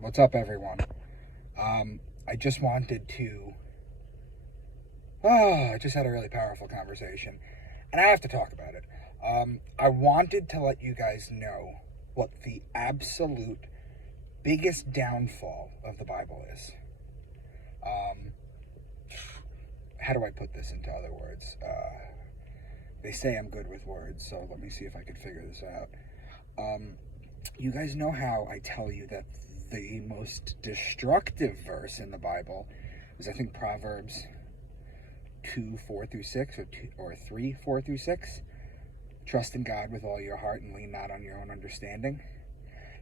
What's up, everyone? I just wanted to. I just had a really powerful conversation, and I have to talk about it. I wanted to let you guys know what the absolute biggest downfall of the Bible is. Um, how do I put this into other words? They say I'm good with words, so let me see if I can figure this out. You guys know how I tell you that the most destructive verse in the Bible is, I think, Proverbs 2:4-6, or 3:4-6. Trust in God with all your heart and lean not on your own understanding.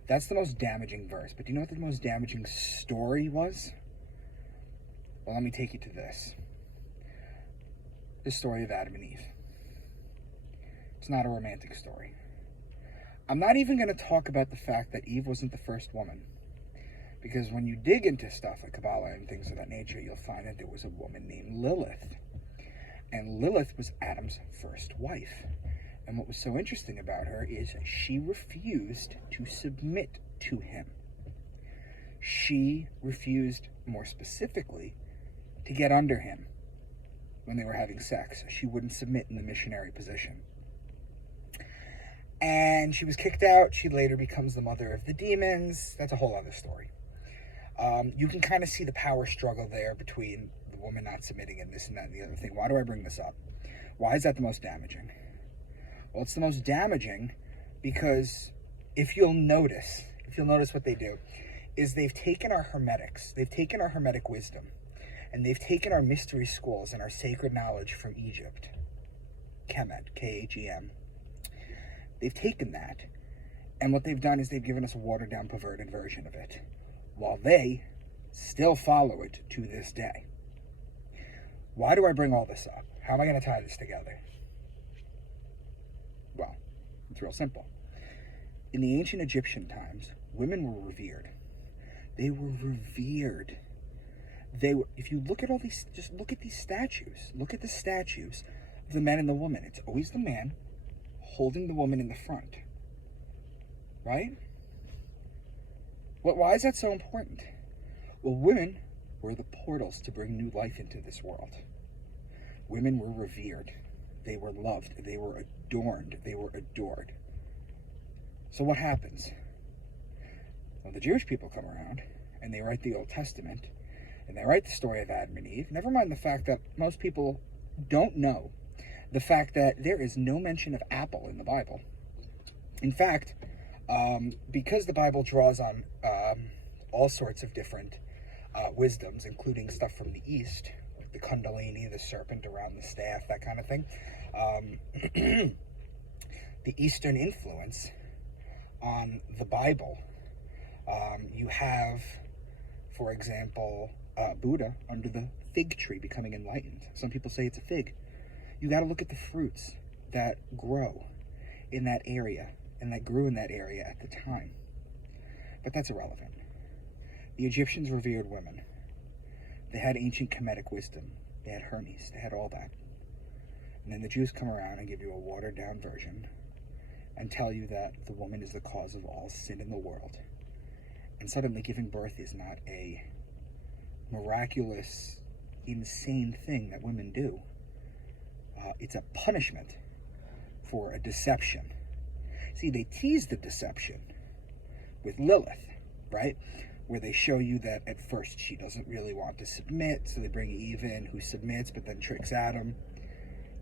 That's the most damaging verse. But do you know what the most damaging story was? Well, let me take you to this. The story of Adam and Eve. It's not a romantic story. I'm not even going to talk about the fact that Eve wasn't the first woman. Because when you dig into stuff like Kabbalah and things of that nature, you'll find that there was a woman named Lilith. And Lilith was Adam's first wife. And what was so interesting about her is she refused to submit to him. She refused, more specifically, to get under him when they were having sex. She wouldn't submit in the missionary position. And she was kicked out. She later becomes the mother of the demons. That's a whole other story. You can kind of see the power struggle there between the woman not submitting and this and that and the other thing. Why do I bring this up? Why is that the most damaging? Well, it's the most damaging because if you'll notice what they do, is they've taken our hermetics, they've taken our hermetic wisdom, and they've taken our mystery schools and our sacred knowledge from Egypt, Kemet, K-H-E-M. They've taken that, and what they've done is they've given us a watered-down, perverted version of it, while they still follow it to this day. Why do I bring all this up? How am I going to tie this together? Well, it's real simple. In the ancient Egyptian times, women were revered. They were revered. If you look at all these, just look at these statues. Look at the statues of the man and the woman. It's always the man holding the woman in the front. Right? Why is that so important? Well, women were the portals to bring new life into this world. Women were revered. They were loved. They were adorned. They were adored. So what happens? Well, the Jewish people come around and they write the Old Testament and they write the story of Adam and Eve. Never mind the fact that most people don't know the fact that there is no mention of apple in the Bible. In fact, because the Bible draws on all sorts of different wisdoms, including stuff from the East, like the Kundalini, the serpent around the staff, that kind of thing, the Eastern influence on the Bible, you have, for example, Buddha under the fig tree becoming enlightened. Some people say it's a fig. You got to look at the fruits that grow in that area and that grew in that area at the time. But that's irrelevant. The Egyptians revered women. They had ancient Kemetic wisdom. They had Hermes. They had all that. And then the Jews come around and give you a watered-down version and tell you that the woman is the cause of all sin in the world. And suddenly giving birth is not a miraculous, insane thing that women do. It's a punishment for a deception. See, they tease the deception with Lilith, right? Where they show you that at first she doesn't really want to submit, so they bring Eve in who submits but then tricks Adam.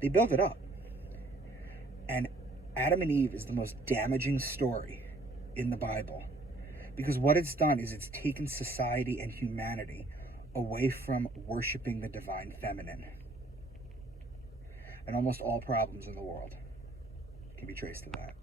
They build it up. And Adam and Eve is the most damaging story in the Bible because what it's done is it's taken society and humanity away from worshiping the divine feminine. And almost all problems in the world can be traced to that.